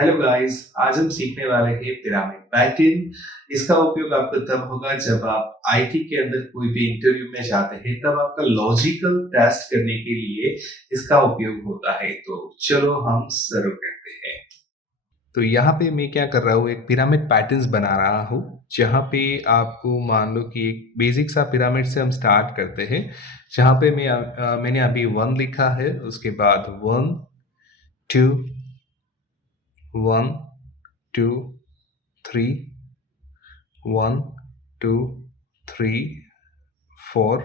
Hello guys, आज हम सीखने वाले हैं पिरामिड पैटर्न। इसका उपयोग आपको तब होगा जब आप आईटी के अंदर कोई भी इंटरव्यू में जाते हैं, तब आपका लॉजिकल टेस्ट करने के लिए इसका उपयोग होता है। तो चलो हम शुरू करते हैं। तो यहाँ पे मैं क्या कर रहा हूँ, एक पिरामिड पैटर्न्स बना रहा हूँ, जहाँ पे आपको मान लो कि एक बेसिक सा पिरामिड से हम स्टार्ट करते हैं। जहाँ पे मैंने अभी 1 लिखा है, उसके बाद 1 2 1 2 3 1 2 3 4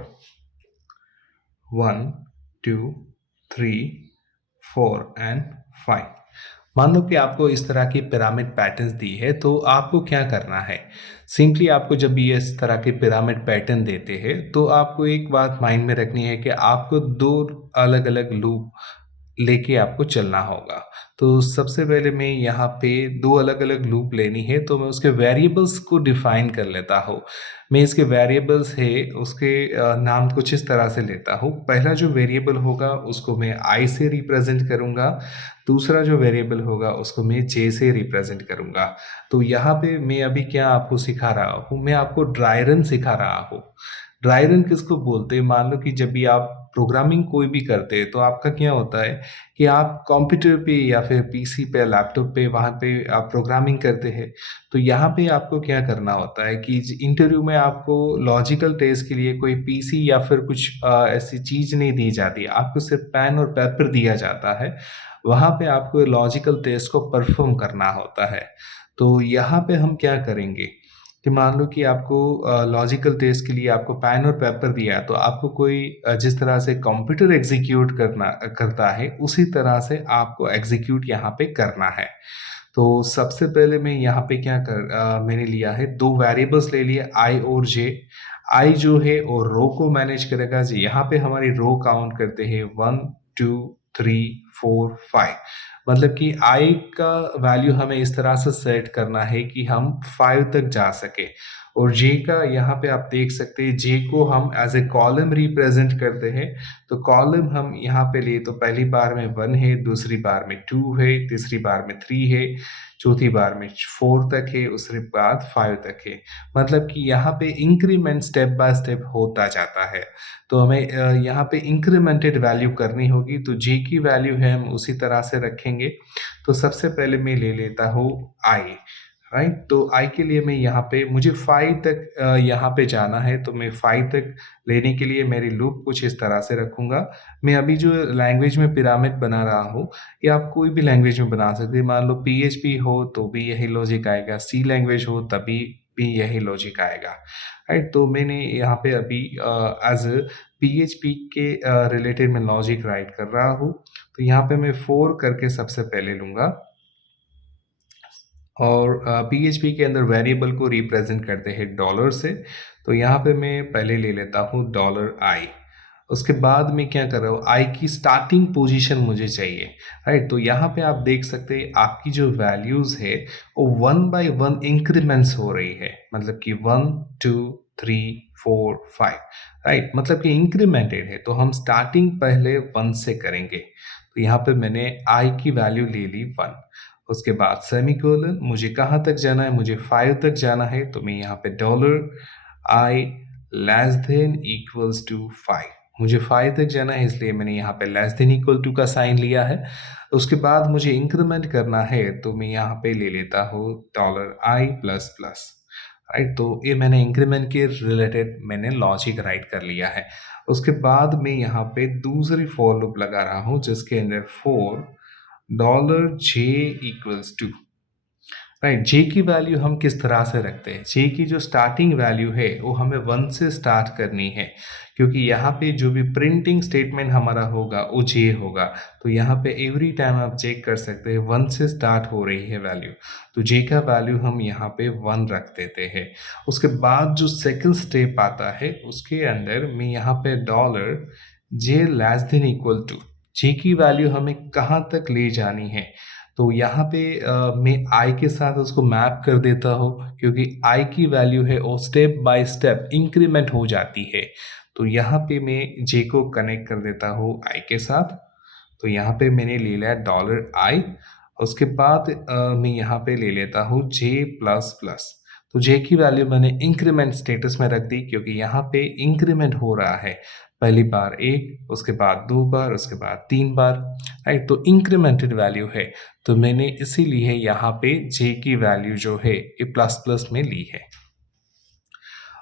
1 2 3 4 एंड 5। मान लो कि आपको इस तरह की पिरामिड पैटर्न्स दी है, तो आपको क्या करना है। सिंपली आपको जब ये इस तरह के पिरामिड पैटर्न देते हैं, तो आपको एक बात माइंड में रखनी है कि आपको दो अलग अलग लूप लेके आपको चलना होगा। तो सबसे पहले मैं यहाँ पे दो अलग अलग लूप लेनी है, तो मैं उसके वेरिएबल्स को डिफाइन कर लेता हूँ। मैं इसके वेरिएबल्स है उसके नाम कुछ इस तरह से लेता हूँ। पहला जो वेरिएबल होगा उसको मैं आई से रिप्रेजेंट करूँगा, दूसरा जो वेरिएबल होगा उसको मैं जे से रिप्रेजेंट करूँगा। तो यहाँ पे मैं अभी क्या आपको सिखा रहा हूँ, मैं आपको ड्राई रन सिखा रहा हूँ। ड्राई रन किसको बोलते हैं? मान लो कि जब भी आप प्रोग्रामिंग कोई भी करते हैं, तो आपका क्या होता है कि आप कंप्यूटर पे या फिर पीसी पे, लैपटॉप पे, वहाँ पे आप प्रोग्रामिंग करते हैं। तो यहाँ पे आपको क्या करना होता है कि इंटरव्यू में आपको लॉजिकल टेस्ट के लिए कोई पीसी या फिर कुछ ऐसी चीज़ नहीं दी जाती, आपको सिर्फ पेन और पेपर दिया जाता है। वहाँ पे आपको लॉजिकल टेस्ट को परफॉर्म करना होता है। तो यहाँ पे हम क्या करेंगे कि मान लो कि आपको लॉजिकल टेस्ट के लिए आपको पेन और पेपर दिया, तो आपको कोई जिस तरह से कंप्यूटर एग्जीक्यूट करता है, उसी तरह से आपको एग्जीक्यूट यहाँ पे करना है। तो सबसे पहले मैं यहाँ पे मैंने लिया है दो वेरिएबल्स ले लिए, आई और जे। आई जो है और रो को मैनेज करेगा जी। यहाँ पे हमारी रो काउंट करते हैं 1 2 3 4 5। मतलब कि आई का वैल्यू हमें इस तरह से सेट करना है कि हम 5 तक जा सके। और जे का यहाँ पे आप देख सकते हैं, जे को हम एज ए कॉलम रिप्रेजेंट करते हैं। तो कॉलम हम यहाँ पे लिए तो पहली बार में 1 है, दूसरी बार में 2 है, तीसरी बार में 3 है, चौथी बार में 4 तक है, उसके बाद 5 तक है। मतलब कि यहाँ पे इंक्रीमेंट स्टेप बाय स्टेप होता जाता है। तो हमें यहाँ पे इंक्रीमेंटेड वैल्यू करनी होगी, तो जे की वैल्यू है हम उसी तरह से रखेंगे। तो सबसे पहले मैं ले लेता हूँ आई, राइट। तो आई के लिए मैं यहाँ पे मुझे 5 तक यहाँ पे जाना है, तो मैं 5 तक लेने के लिए मेरी लूप कुछ इस तरह से रखूँगा। मैं अभी जो लैंग्वेज में पिरामिड बना रहा हूँ, ये आप कोई भी लैंग्वेज में बना सकते हैं। मान लो पीएचपी हो तो भी यही लॉजिक आएगा, सी लैंग्वेज हो तभी भी यही लॉजिक आएगा, राइट। तो मैंने यहाँ पे अभी एज पीएचपी के रिलेटेड मैं लॉजिक राइट कर रहा हूँ। तो यहाँ पे मैं 4 करके सबसे पहले लूँगा, और पीएचपी के अंदर वेरिएबल को रिप्रेजेंट करते हैं डॉलर से। तो यहाँ पे मैं पहले ले लेता हूँ डॉलर आई। उसके बाद मैं क्या कर रहा हूँ, आई की स्टार्टिंग पोजीशन मुझे चाहिए, राइट। तो यहाँ पे आप देख सकते हैं आपकी जो वैल्यूज़ है वो 1 बाय 1 इंक्रीमेंट्स हो रही है। मतलब कि 1 2 3 4 5, राइट। मतलब कि इंक्रीमेंटेड है, तो हम स्टार्टिंग पहले 1 से करेंगे। तो यहाँ पे मैंने आई की वैल्यू ले ली 1। उसके बाद सेमीकोलन, मुझे कहाँ तक जाना है, मुझे 5 तक जाना है। तो मैं यहाँ पे dollar I less than equals to 5, मुझे 5 तक जाना है, इसलिए मैंने यहाँ पे लेस देन इक्वल टू का साइन लिया है। उसके बाद मुझे इंक्रीमेंट करना है, तो मैं यहाँ पे ले लेता हूँ dollar I plus plus, right. तो ये मैंने इंक्रीमेंट के रिलेटेड मैंने लॉजिक राइट कर लिया है। उसके बाद मैं यहाँ पे दूसरी फॉर लूप लगा रहा हूँ, जिसके अंदर four dollar J equals to, right. J की वैल्यू हम किस तरह से रखते हैं, जे की जो स्टार्टिंग वैल्यू है वो हमें 1 से स्टार्ट करनी है, क्योंकि यहाँ पे जो भी प्रिंटिंग स्टेटमेंट हमारा होगा वो जे होगा। तो यहाँ पे एवरी टाइम आप चेक कर सकते हैं 1 से स्टार्ट हो रही है वैल्यू, तो जे का वैल्यू हम यहाँ पे 1 रख देते हैं। उसके बाद जो सेकंड स्टेप आता है, उसके अंदर मैं यहाँ पे dollar J less than equal to, J की वैल्यू हमें कहाँ तक ले जानी है। तो यहाँ पे मैं आई के साथ उसको मैप कर देता हूँ, क्योंकि आई की वैल्यू है वो स्टेप बाय स्टेप इंक्रीमेंट हो जाती है। तो यहाँ पे मैं जे को कनेक्ट कर देता हूँ आई के साथ। तो यहाँ पे मैंने ले लिया डॉलर आई। उसके बाद मैं यहाँ पे ले लेता हूँ जे प्लस प्लस। तो जे की वैल्यू मैंने इंक्रीमेंट स्टेटस में रख दी क्योंकि यहाँ पे इंक्रीमेंट हो रहा है। पहली बार 1, उसके बाद 2 बार, उसके बाद 3 बार, राइट? तो इंक्रीमेंटेड वैल्यू है, तो मैंने इसीलिए यहाँ पे जे की वैल्यू जो है ये प्लस प्लस में ली है।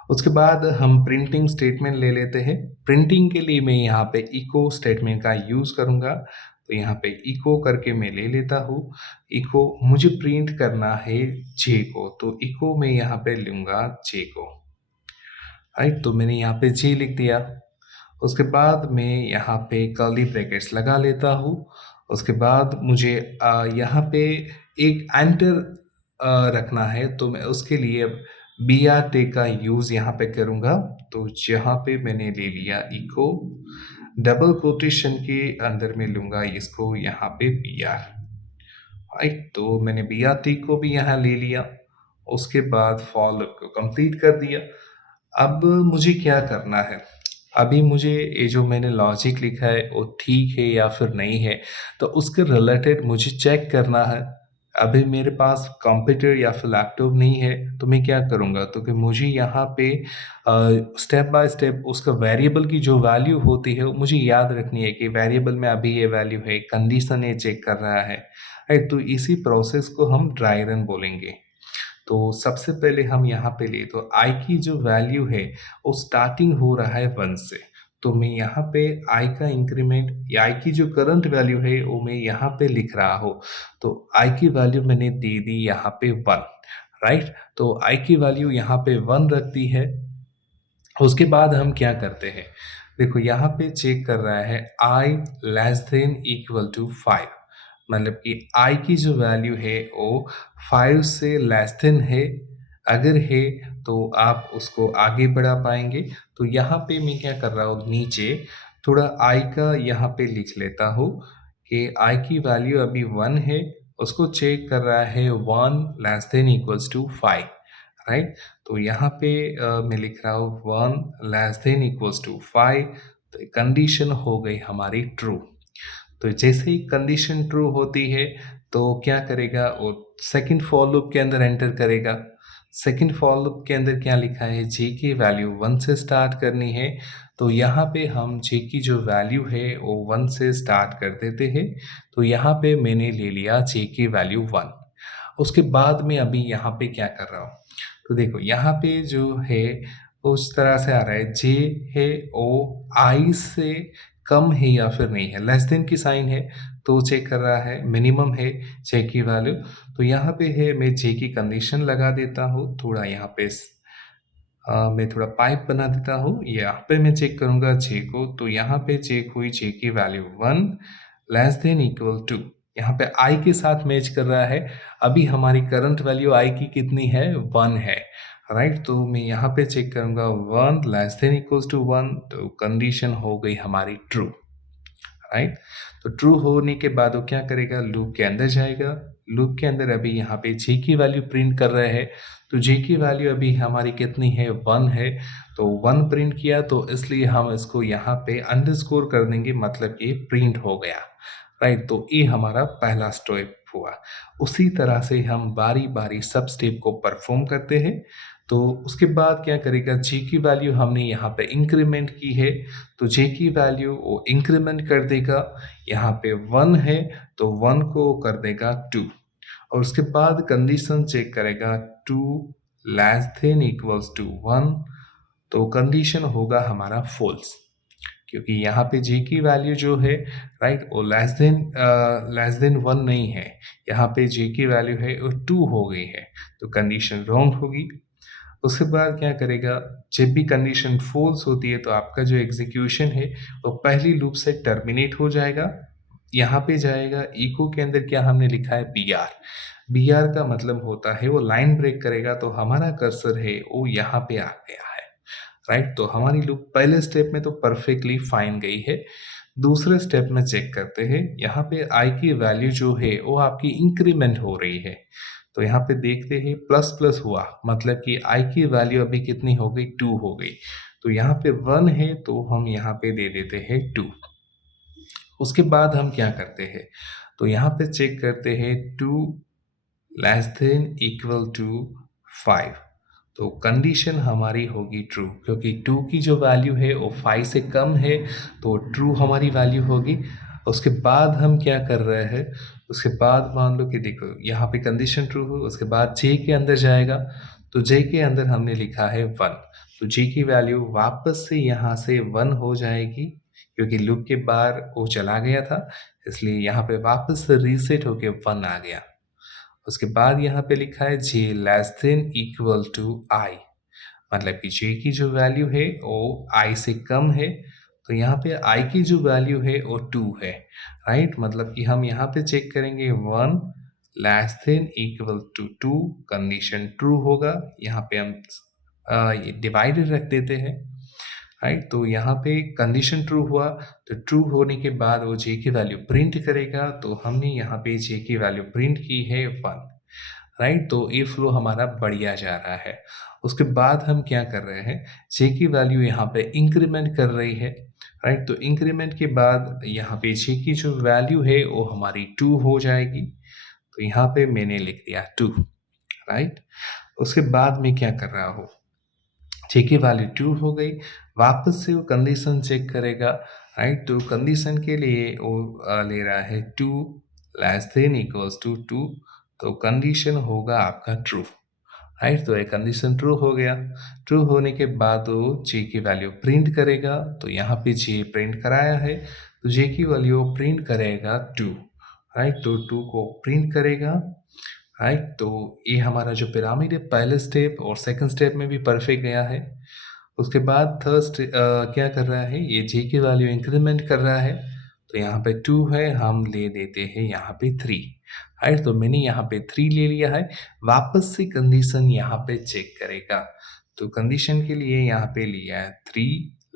उसके बाद हम प्रिंटिंग स्टेटमेंट ले लेते हैं। प्रिंटिंग के लिए मैं यहाँ पे इको स्टेटमेंट का यूज़ करूँगा। तो यहाँ पे इको करके मैं ले लेता हूँ। इको मुझे प्रिंट करना है जे को, तो इको मैं यहाँ पे लूँगा जे को, राइट? तो मैंने यहाँ पे जे लिख दिया। उसके बाद मैं यहाँ पे कर्ली ब्रैकेट्स लगा लेता हूँ। उसके बाद मुझे यहाँ पे एक एंटर रखना है, तो मैं उसके लिए बी आर टैग का यूज़ यहाँ पे करूँगा। तो जहाँ पे मैंने ले लिया इको, डबल कोटेशन के अंदर में लूँगा इसको यहाँ पे बी आर, राइट? तो मैंने बी आर टैग को भी यहाँ ले लिया। उसके बाद फॉर लूप को कंप्लीट कर दिया। अब मुझे क्या करना है? अभी मुझे ये जो मैंने लॉजिक लिखा है वो ठीक है या फिर नहीं है, तो उसके रिलेटेड मुझे चेक करना है। अभी मेरे पास कंप्यूटर या फिर लैपटॉप नहीं है, तो मैं क्या करूँगा? तो कि मुझे यहाँ पे स्टेप बाय स्टेप उसका वेरिएबल की जो वैल्यू होती है वो मुझे याद रखनी है कि वेरिएबल में अभी ये वैल्यू है, कंडीशन ये चेक कर रहा है, राइट? तो इसी प्रोसेस को हम ड्राई रन बोलेंगे। तो सबसे पहले हम यहाँ पे ले, तो i की जो वैल्यू है वो स्टार्टिंग हो रहा है 1 से, तो मैं यहाँ पे i का इंक्रीमेंट या i की जो करंट वैल्यू है वो मैं यहाँ पे लिख रहा हूँ। तो i की वैल्यू मैंने दे दी यहाँ पे 1, राइट? तो i की वैल्यू यहाँ पे 1 रखती है। उसके बाद हम क्या करते हैं? देखो यहाँ पे चेक कर रहा है i less than equal to 5, मतलब कि i की जो वैल्यू है वो 5 से लेस देन है। अगर है तो आप उसको आगे बढ़ा पाएंगे। तो यहाँ पे मैं क्या कर रहा हूँ, नीचे थोड़ा i का यहाँ पे लिख लेता हूँ कि i की वैल्यू अभी 1 है, उसको चेक कर रहा है 1 less than equals to 5, right? तो यहाँ पे मैं लिख रहा हूँ 1 लेस देन इक्वल्स टू 5, तो कंडीशन हो गई हमारी ट्रू। तो जैसे ही कंडीशन ट्रू होती है तो क्या करेगा, वो सेकंड फॉर लूप के अंदर एंटर करेगा। सेकंड फॉर लूप के अंदर क्या लिखा है, जे की वैल्यू 1 से स्टार्ट करनी है, तो यहाँ पे हम जे की जो वैल्यू है वो 1 से स्टार्ट कर देते हैं। तो यहाँ पे मैंने ले लिया जे की वैल्यू 1। उसके बाद में अभी यहाँ पे क्या कर रहा हूँ, तो देखो यहाँ पे जो है उस तरह से आ रहा है, जे है वो आई से कम है या फिर नहीं है, लेस देन की साइन है तो चेक कर रहा है, मिनिमम है जे की वैल्यू। तो यहाँ पे है, मैं जे की कंडीशन लगा देता हूँ, थोड़ा यहाँ पे मैं थोड़ा पाइप बना देता हूँ, यहाँ पे मैं चेक करूँगा जे को। तो यहाँ पे चेक हुई जे की value 1 less than equal to, यहाँ पे आई के साथ मैच कर रहा है। अभी हमारी करंट वैल्यू आई की कितनी है, 1 है, राइट? तो मैं यहाँ पे चेक करूँगा 1 लेस देन इक्वल्स टू 1, तो कंडीशन हो गई हमारी ट्रू, राइट? तो ट्रू होने के बाद वो क्या करेगा, लूप के अंदर जाएगा। लूप के अंदर अभी यहाँ पे जे की वैल्यू प्रिंट कर रहे हैं, तो जे की वैल्यू अभी हमारी कितनी है, 1 है, तो 1 प्रिंट किया, तो इसलिए हम इसको यहाँ पे अंडरस्कोर कर देंगे, मतलब ये प्रिंट हो गया, राइट? तो ये हमारा पहला स्टेप हुआ। उसी तरह से हम बारी बारी सब स्टेप को परफॉर्म करते हैं। तो उसके बाद क्या करेगा, जे की वैल्यू हमने यहाँ पे इंक्रीमेंट की है, तो जे की वैल्यू वो इंक्रीमेंट कर देगा। यहाँ पे 1 है तो 1 को कर देगा 2, और उसके बाद कंडीशन चेक करेगा 2 लेस देन इक्वल्स टू 1, तो कंडीशन होगा हमारा फॉल्स, क्योंकि यहाँ पे जे की वैल्यू जो है, राइट, वो लेस देन 1 नहीं है, यहाँ पे जे की वैल्यू है वो 2 हो गई है, तो कंडीशन रॉन्ग होगी। उसके बाद क्या करेगा, जब भी कंडीशन फॉल्स होती है तो आपका जो एग्जीक्यूशन है वो पहली लूप से टर्मिनेट हो जाएगा। यहाँ पे जाएगा, इको के अंदर क्या हमने लिखा है, बी आर। बी आर का मतलब होता है वो लाइन ब्रेक करेगा, तो हमारा कर्सर है वो यहाँ पे आ गया है, राइट? तो हमारी लूप पहले स्टेप में तो परफेक्टली फाइन गई है। दूसरे स्टेप में चेक करते हैं, यहाँ पे आई की वैल्यू जो है वो आपकी इंक्रीमेंट हो रही है, तो यहाँ पे देखते हैं प्लस प्लस हुआ, मतलब कि आई की वैल्यू अभी कितनी हो गई, 2 हो गई। तो यहाँ पे 1 है तो हम यहाँ पे दे देते हैं 2। उसके बाद हम क्या करते हैं, तो यहाँ पे चेक करते हैं 2 लेस देन इक्वल टू 5, तो कंडीशन हमारी होगी ट्रू, क्योंकि 2 की जो वैल्यू है वो 5 से कम है, तो ट्रू हमारी वैल्यू होगी। उसके बाद हम क्या कर रहे हैं, उसके बाद मान लो कि देखो यहाँ पे कंडीशन ट्रू हो, उसके बाद जे के अंदर जाएगा, तो जे के अंदर हमने लिखा है 1, तो जे की वैल्यू वापस से यहाँ से 1 हो जाएगी, क्योंकि लूप के बाहर वो चला गया था, इसलिए यहाँ पे वापस से रीसेट होके 1 आ गया। उसके बाद यहाँ पे लिखा है जे लेस देन इक्वल टू आई, मतलब कि जे की जो वैल्यू है वो आई से कम है, तो यहाँ पे आई की जो वैल्यू है वो 2 है, राइट। मतलब कि हम यहाँ पे चेक करेंगे 1 less than equal to 2, condition true होगा। यहाँ पे हम ये डिवाइडेड रख देते हैं, राइट। तो यहाँ पे कंडीशन ट्रू हुआ, तो ट्रू होने के बाद वो जे की वैल्यू प्रिंट करेगा, तो हमने यहाँ पे जे की वैल्यू प्रिंट की है 1, राइट। तो ये फ्लो हमारा बढ़िया जा रहा है। उसके बाद हम क्या कर रहे हैं, जे की वैल्यू यहाँ पे इंक्रीमेंट कर रही है, राइट। तो इंक्रीमेंट के बाद यहाँ पे जे की जो वैल्यू है वो हमारी 2 हो जाएगी, तो यहाँ पे मैंने लिख दिया 2, राइट। उसके बाद मैं क्या कर रहा हूँ, जे की वैल्यू 2 हो गई, वापस से वो कंडीशन चेक करेगा, राइट। तो कंडीशन के लिए वो ले रहा है 2 लेस देन इक्वल्स टू 2, तो कंडीशन होगा आपका ट्रू, राइट। तो ये कंडीशन ट्रू हो गया। ट्रू होने के बाद वो जे की वैल्यू प्रिंट करेगा, तो यहाँ पे जे प्रिंट कराया है, तो जे की वैल्यू प्रिंट करेगा 2, राइट। तो 2 को प्रिंट करेगा, राइट। तो ये हमारा जो पिरामिड है पहले स्टेप और सेकंड स्टेप में भी परफेक्ट गया है। उसके बाद थर्ड क्या कर रहा है, ये जे की वैल्यू इंक्रीमेंट कर रहा है, तो यहाँ पे 2 है, हम ले देते हैं यहाँ पे 3, राइट। तो मैंने यहाँ पे 3 ले लिया है, वापस से कंडीशन यहाँ पे चेक करेगा, तो कंडीशन के लिए यहाँ पे लिया है 3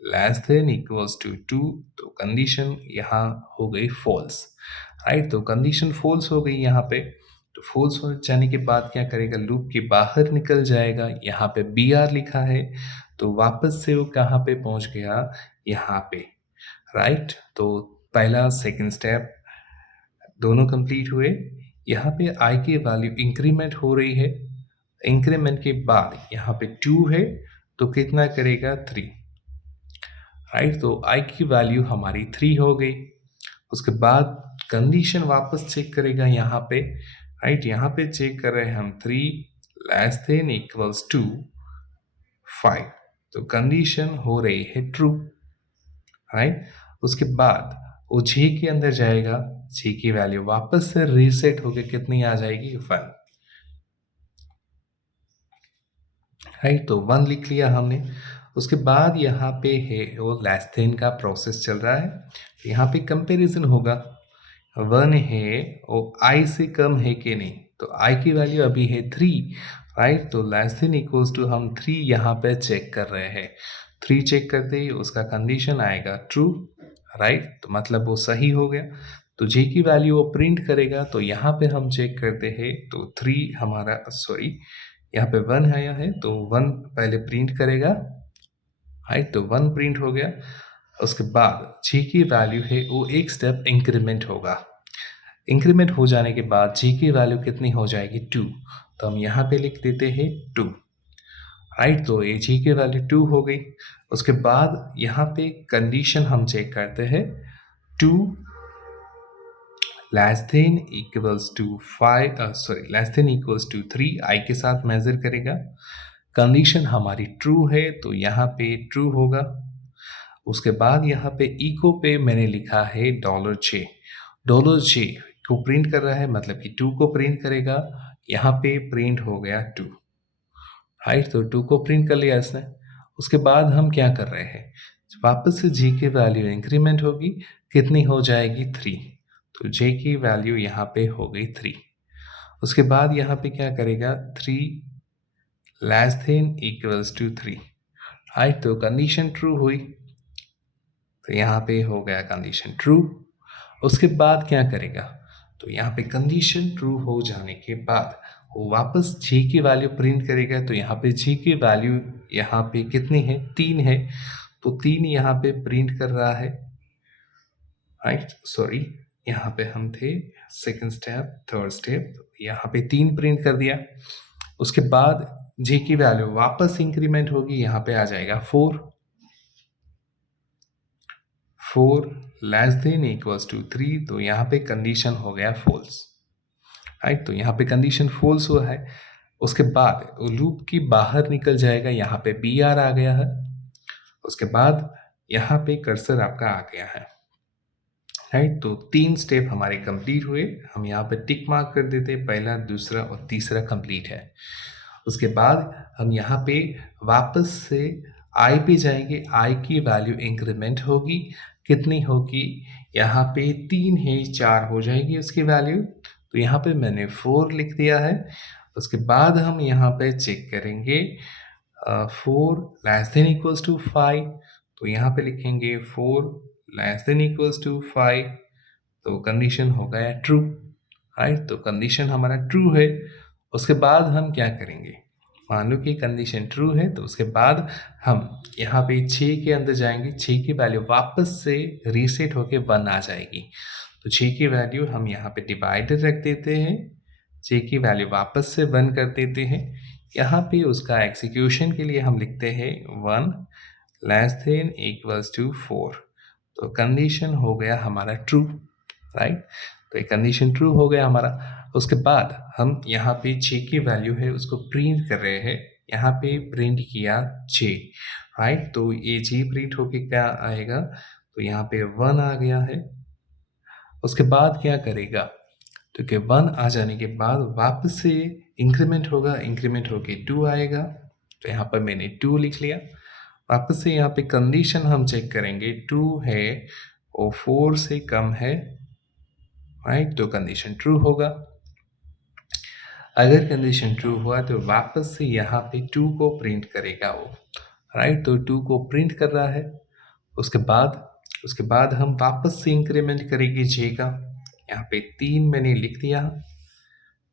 लेस देन इक्वल्स टू 2, तो कंडीशन यहाँ हो गई फॉल्स, राइट। तो कंडीशन फॉल्स हो गई यहाँ पे, तो फॉल्स हो जाने के बाद क्या करेगा, लूप के बाहर निकल जाएगा, यहाँ पे बी आर लिखा है, तो वापस से वो कहाँ पे पहुंच गया, यहाँ पे, राइट। तो पहला सेकंड स्टेप दोनों कंप्लीट हुए। यहाँ पे आई की वैल्यू इंक्रीमेंट हो रही है, इंक्रीमेंट के बाद यहाँ पे 2 है, तो कितना करेगा 3, राइट। तो आई की वैल्यू हमारी 3 हो गई। उसके बाद कंडीशन वापस चेक करेगा यहाँ पे, राइट। यहाँ पे चेक कर रहे हैं हम 3 लेस देन इक्वल्स टू 5, तो कंडीशन हो रही है ट्रू, राइट। उसके बाद वो जे के अंदर जाएगा, जे की वैल्यू वापस से रीसेट होके कितनी आ जाएगी 1, राइट। तो 1 लिख लिया हमने। उसके बाद यहाँ पे है वो लेस देन का प्रोसेस चल रहा है, यहाँ पे कंपैरिजन होगा, 1 है वो आई से कम है कि नहीं, तो आई की वैल्यू अभी है 3, राइट। तो लेस देन इक्वल्स टू हम 3 यहाँ पे चेक कर रहे हैं, 3 चेक करते ही उसका कंडीशन आएगा ट्रू, राइट। तो मतलब वो सही हो गया, तो जे की वैल्यू वो प्रिंट करेगा, तो यहाँ पे हम चेक करते हैं, तो 3 हमारा सॉरी यहाँ पे 1 आया है, तो 1 पहले प्रिंट करेगा, राइट। तो 1 प्रिंट हो गया। उसके बाद जी की वैल्यू है वो एक स्टेप इंक्रीमेंट होगा, इंक्रीमेंट हो जाने के बाद जी की वैल्यू कितनी हो जाएगी 2, तो हम यहाँ पे लिख देते हैं 2, राइट। तो ये जी की वैल्यू 2 हो गई। उसके बाद यहाँ पे कंडीशन हम चेक करते हैं, 2 less than equals to 5 sorry less than equals to 3 I के साथ मेजर करेगा, कंडीशन हमारी ट्रू है, तो यहाँ पे ट्रू होगा। उसके बाद यहाँ पे इको पे मैंने लिखा है $J को प्रिंट कर रहा है, मतलब कि 2 को प्रिंट करेगा, यहाँ पे प्रिंट हो गया 2, राइट। तो 2 को प्रिंट कर लिया इसने। उसके बाद हम क्या कर रहे हैं, वापस से जी की वैल्यू इंक्रीमेंट होगी, कितनी हो जाएगी 3, तो जे की वैल्यू यहाँ पे हो गई 3। उसके बाद यहाँ पे क्या करेगा, 3 less than equals to 3, right. तो कंडीशन ट्रू हुई, तो यहाँ पे हो गया कंडीशन ट्रू। उसके बाद क्या करेगा, तो यहाँ पे कंडीशन ट्रू हो जाने के बाद वो वापस जी की वैल्यू प्रिंट करेगा, तो यहाँ पे जी की वैल्यू यहाँ पे कितनी है 3 है, तो 3 यहाँ पे प्रिंट कर रहा है, राइट। सॉरी यहाँ पे हम थे सेकंड स्टेप, थर्ड स्टेप, यहाँ पे 3 प्रिंट कर दिया। उसके बाद जे की वैल्यू वापस इंक्रीमेंट होगी, यहाँ पे आ जाएगा 4 लेस देन इक्वल्स टू 3, तो यहाँ पे कंडीशन हो गया फॉल्स, राइट। तो यहाँ पे कंडीशन फॉल्स हुआ है। उसके बाद लूप की बाहर निकल जाएगा, यहाँ पे बी आर आ गया है। उसके बाद यहाँ पे कर्सर आपका आ गया है, राइट। तो 3 स्टेप हमारे कंप्लीट हुए। हम यहाँ पे टिक मार्क कर देते, पहला, दूसरा और तीसरा कंप्लीट है। उसके बाद हम यहाँ पे वापस से आई पे जाएंगे। आई की वैल्यू इंक्रीमेंट होगी, कितनी होगी, यहाँ पे 3 है, 4 हो जाएगी उसकी वैल्यू। तो यहाँ पे मैंने 4 लिख दिया है। उसके बाद हम यहाँ पे चेक करेंगे 4 लेस देन इक्वल्स टू 5, तो यहाँ पे लिखेंगे 4 लेस देन इक्वल्स टू 5, तो कंडीशन हो गया ट्रू, राइट। तो कंडीशन हमारा ट्रू है। उसके बाद हम क्या करेंगे, मान लो कि कंडीशन ट्रू है, तो उसके बाद हम यहाँ पे 6 के अंदर जाएंगे। 6 की वैल्यू वापस से रीसेट होके 1 आ जाएगी। तो 6 की वैल्यू हम यहाँ पे डिवाइडर रख देते हैं, 6 की वैल्यू वापस से 1 कर देते हैं। यहाँ पे उसका एग्जीक्यूशन के लिए हम लिखते हैं 1 लेस देन इक्वल्स टू 4, तो कंडीशन हो गया हमारा ट्रू, राइट। तो एक कंडीशन ट्रू हो गया हमारा। उसके बाद हम यहाँ पे 6 की वैल्यू है उसको प्रिंट कर रहे हैं। यहाँ पे प्रिंट किया 6, राइट। तो ये 6 प्रिंट होके क्या आएगा, तो यहाँ पे 1 आ गया है। उसके बाद क्या करेगा, तो कि 1 आ जाने के बाद वापस से इंक्रीमेंट होगा, इंक्रीमेंट होके 2 आएगा। तो यहाँ पर मैंने 2 लिख लिया। वापस से यहाँ पे कंडीशन हम चेक करेंगे, 2 है और 4 से कम है, राइट। तो कंडीशन ट्रू होगा। अगर कंडीशन ट्रू हुआ तो वापस से यहाँ पे 2 को प्रिंट करेगा वो, राइट। तो 2 को प्रिंट कर रहा है। उसके बाद हम वापस से इंक्रीमेंट करेंगे जे का। यहाँ पे 3 मैंने लिख दिया,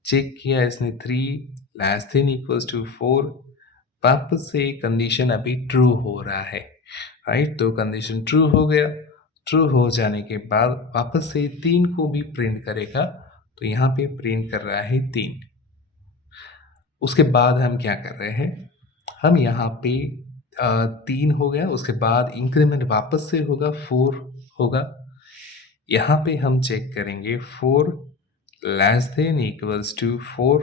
चेक किया इसने 3 लेस देन इक्वल्स टू 4, वापस से कंडीशन अभी ट्रू हो रहा है, राइट। तो कंडीशन ट्रू हो गया। ट्रू हो जाने के बाद वापस से 3 को भी प्रिंट करेगा, तो यहाँ पे प्रिंट कर रहा है 3। उसके बाद हम क्या कर रहे हैं, हम यहाँ पे 3 हो गया, उसके बाद इंक्रीमेंट वापस से होगा 4 होगा। यहाँ पे हम चेक करेंगे 4 less than equals to 4,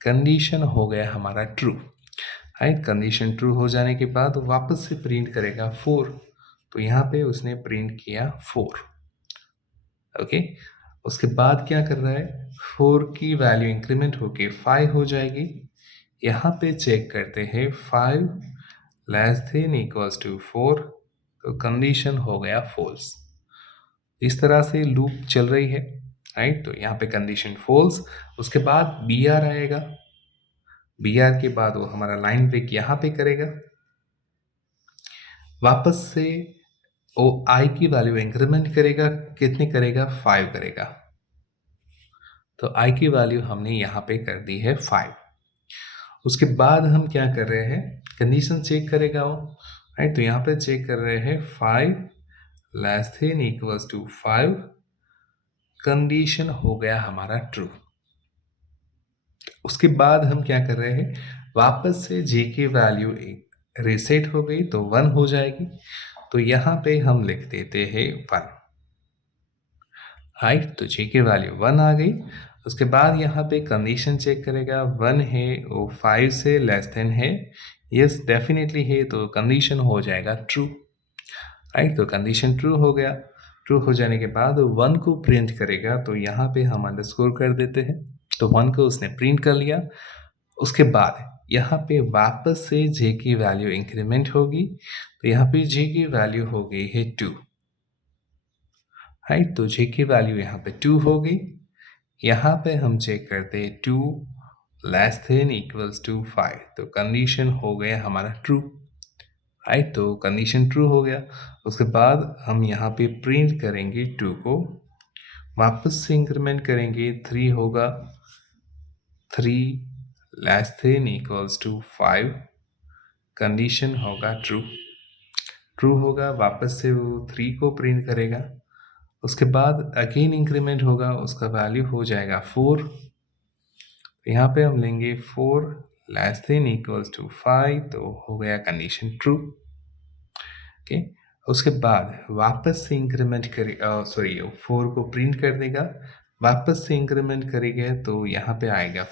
condition हो गया हमारा ट्रू, राइट। कंडीशन ट्रू हो जाने के बाद वापस से प्रिंट करेगा 4, तो यहाँ पे उसने प्रिंट किया 4, ओके। उसके बाद क्या कर रहा है, 4 की वैल्यू इंक्रीमेंट होके 5 हो जाएगी। यहाँ पे चेक करते हैं 5 लेस देन इक्वल्स टू 4, तो कंडीशन हो गया फॉल्स। इस तरह से लूप चल रही है, राइट। तो यहाँ पे कंडीशन फॉल्स। उसके बाद बी आर आएगा, बी आर के बाद वो हमारा लाइन ब्रेक यहाँ पे करेगा। वापस से वो आई की वैल्यू इंक्रीमेंट करेगा, कितने करेगा, 5 करेगा। तो आई की वैल्यू हमने यहाँ पे कर दी है 5। उसके बाद हम क्या कर रहे हैं, कंडीशन चेक करेगा वो, राइट। तो यहाँ पे चेक कर रहे हैं 5 less than equals to 5, condition हो गया हमारा ट्रू। उसके बाद हम क्या कर रहे हैं, वापस से जे की वैल्यू रीसेट हो गई, तो 1 हो जाएगी। तो यहाँ पे हम लिख देते हैं 1, राइट। तो जे की वैल्यू 1 आ गई। उसके बाद यहाँ पे कंडीशन चेक करेगा, 1 है वो 5 से लेस देन है, यस डेफिनेटली है, तो कंडीशन हो जाएगा ट्रू, राइट। तो कंडीशन ट्रू हो गया। ट्रू हो जाने के बाद 1 को प्रिंट करेगा, तो यहाँ पे हम अंडरस्कोर कर देते हैं, तो 1 को उसने प्रिंट कर लिया। उसके बाद यहाँ पे वापस से जे की वैल्यू इंक्रीमेंट होगी, तो यहाँ पे जे की वैल्यू हो गई है 2, राइट। तो जे की वैल्यू यहाँ पे 2 हो गई। यहाँ पे हम चेक करते हैं 2 लेस देन इक्वल्स टू 5, तो कंडीशन हो गया हमारा ट्रू, राइट। तो कंडीशन ट्रू हो गया। उसके बाद हम यहाँ पे प्रिंट करेंगे 2 को, वापस से इंक्रीमेंट करेंगे, 3 होगा, 3 less than equals to 5, condition होगा ट्रू, ट्रू होगा। वापस से वो 3 को प्रिंट करेगा, उसके बाद अगेन इंक्रीमेंट होगा, उसका वैल्यू हो जाएगा 4। यहाँ पे हम लेंगे 4 लेस देन इक्वल्स टू 5, तो हो गया कंडीशन ट्रू। ओके, उसके बाद वापस से इंक्रीमेंट करे, सॉरी 4 को प्रिंट कर देगा, वापस से इंक्रीमेंट करेंगे तो यहाँ पे आएगा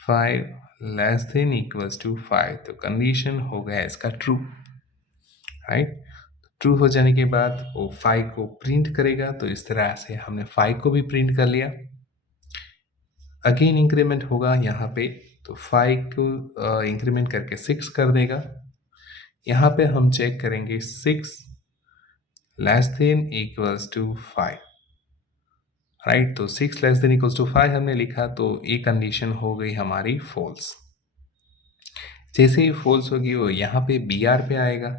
5 लेस देन इक्वल्स टू 5, तो कंडीशन हो गया इसका ट्रू, राइट। ट्रू हो जाने के बाद वो 5 को प्रिंट करेगा, तो इस तरह से हमने 5 को भी प्रिंट कर लिया। अगेन इंक्रीमेंट होगा यहाँ पे, तो 5 को इंक्रीमेंट करके 6 कर देगा। यहाँ पे हम चेक करेंगे 6 less than equals to 5, right. तो 6 लेस देन इक्वल्स टू 5 हमने लिखा, तो ये कंडीशन हो गई हमारी फॉल्स। जैसे ही फॉल्स होगी वो यहाँ पे BR पे आएगा,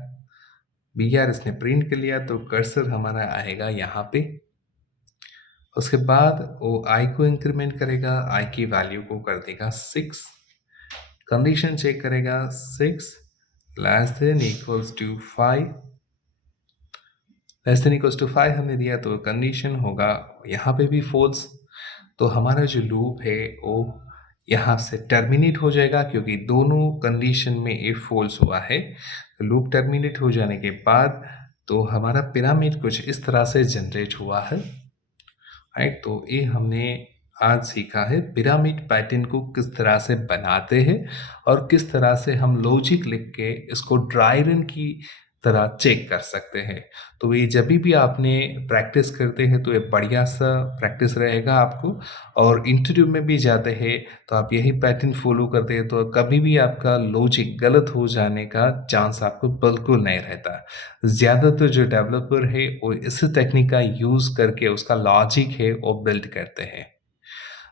BR इसने प्रिंट कर लिया, तो कर्सर हमारा आएगा यहाँ पे। उसके बाद वो I को इंक्रीमेंट करेगा, I की वैल्यू को कर देगा 6, कंडीशन चेक करेगा 6 less than equals to 5, less than equals to 5 हमने दिया, तो कंडीशन होगा यहाँ पे भी फॉल्स। तो हमारा जो लूप है वो यहाँ से टर्मिनेट हो जाएगा, क्योंकि दोनों कंडीशन में ये फॉल्स हुआ है। तो लूप टर्मिनेट हो जाने के बाद तो हमारा पिरामिड कुछ इस तरह से जनरेट हुआ है, राइट। तो ये हमने आज सीखा है पिरामिड पैटर्न को किस तरह से बनाते हैं और किस तरह से हम लॉजिक लिख के इसको ड्राई रन की तरह चेक कर सकते हैं। तो ये जब भी आपने प्रैक्टिस करते हैं तो ये बढ़िया सा प्रैक्टिस रहेगा आपको, और इंटरव्यू में भी जाते हैं तो आप यही पैटर्न फॉलो करते हैं, तो कभी भी आपका लॉजिक गलत हो जाने का चांस आपको बिल्कुल नहीं रहता। ज़्यादातर जो डेवलपर है वो इस टेक्निक का यूज़ करके उसका लॉजिक है वो बिल्ड करते हैं।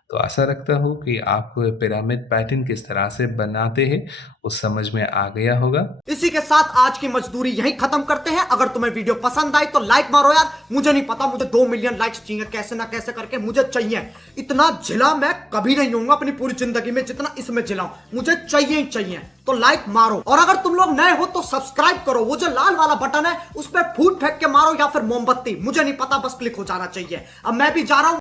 तो आशा रखता हूँ कि आपको पिरामिड पैटर्न किस तरह से बनाते हैं वो समझ में आ गया होगा। इसी के साथ आज की मजदूरी यहीं खत्म करते हैं। अगर तुम्हें वीडियो पसंद आई तो लाइक मारो यार। मुझे नहीं पता, मुझे 2 मिलियन लाइक्स चाहिए, कैसे ना कैसे करके मुझे चाहिए। इतना झिला मैं कभी नहीं होऊंगा अपनी पूरी जिंदगी में जितना इसमें झिलाऊं, मुझे चाहिए ही चाहिए। तो लाइक मारो, और अगर तुम लोग नए हो तो सब्सक्राइब करो। वो जो लाल वाला बटन है उस पर फूट फेंक के मारो या फिर मोमबत्ती, मुझे नहीं पता, बस क्लिक हो जाना चाहिए। अब मैं भी जा रहा हूं।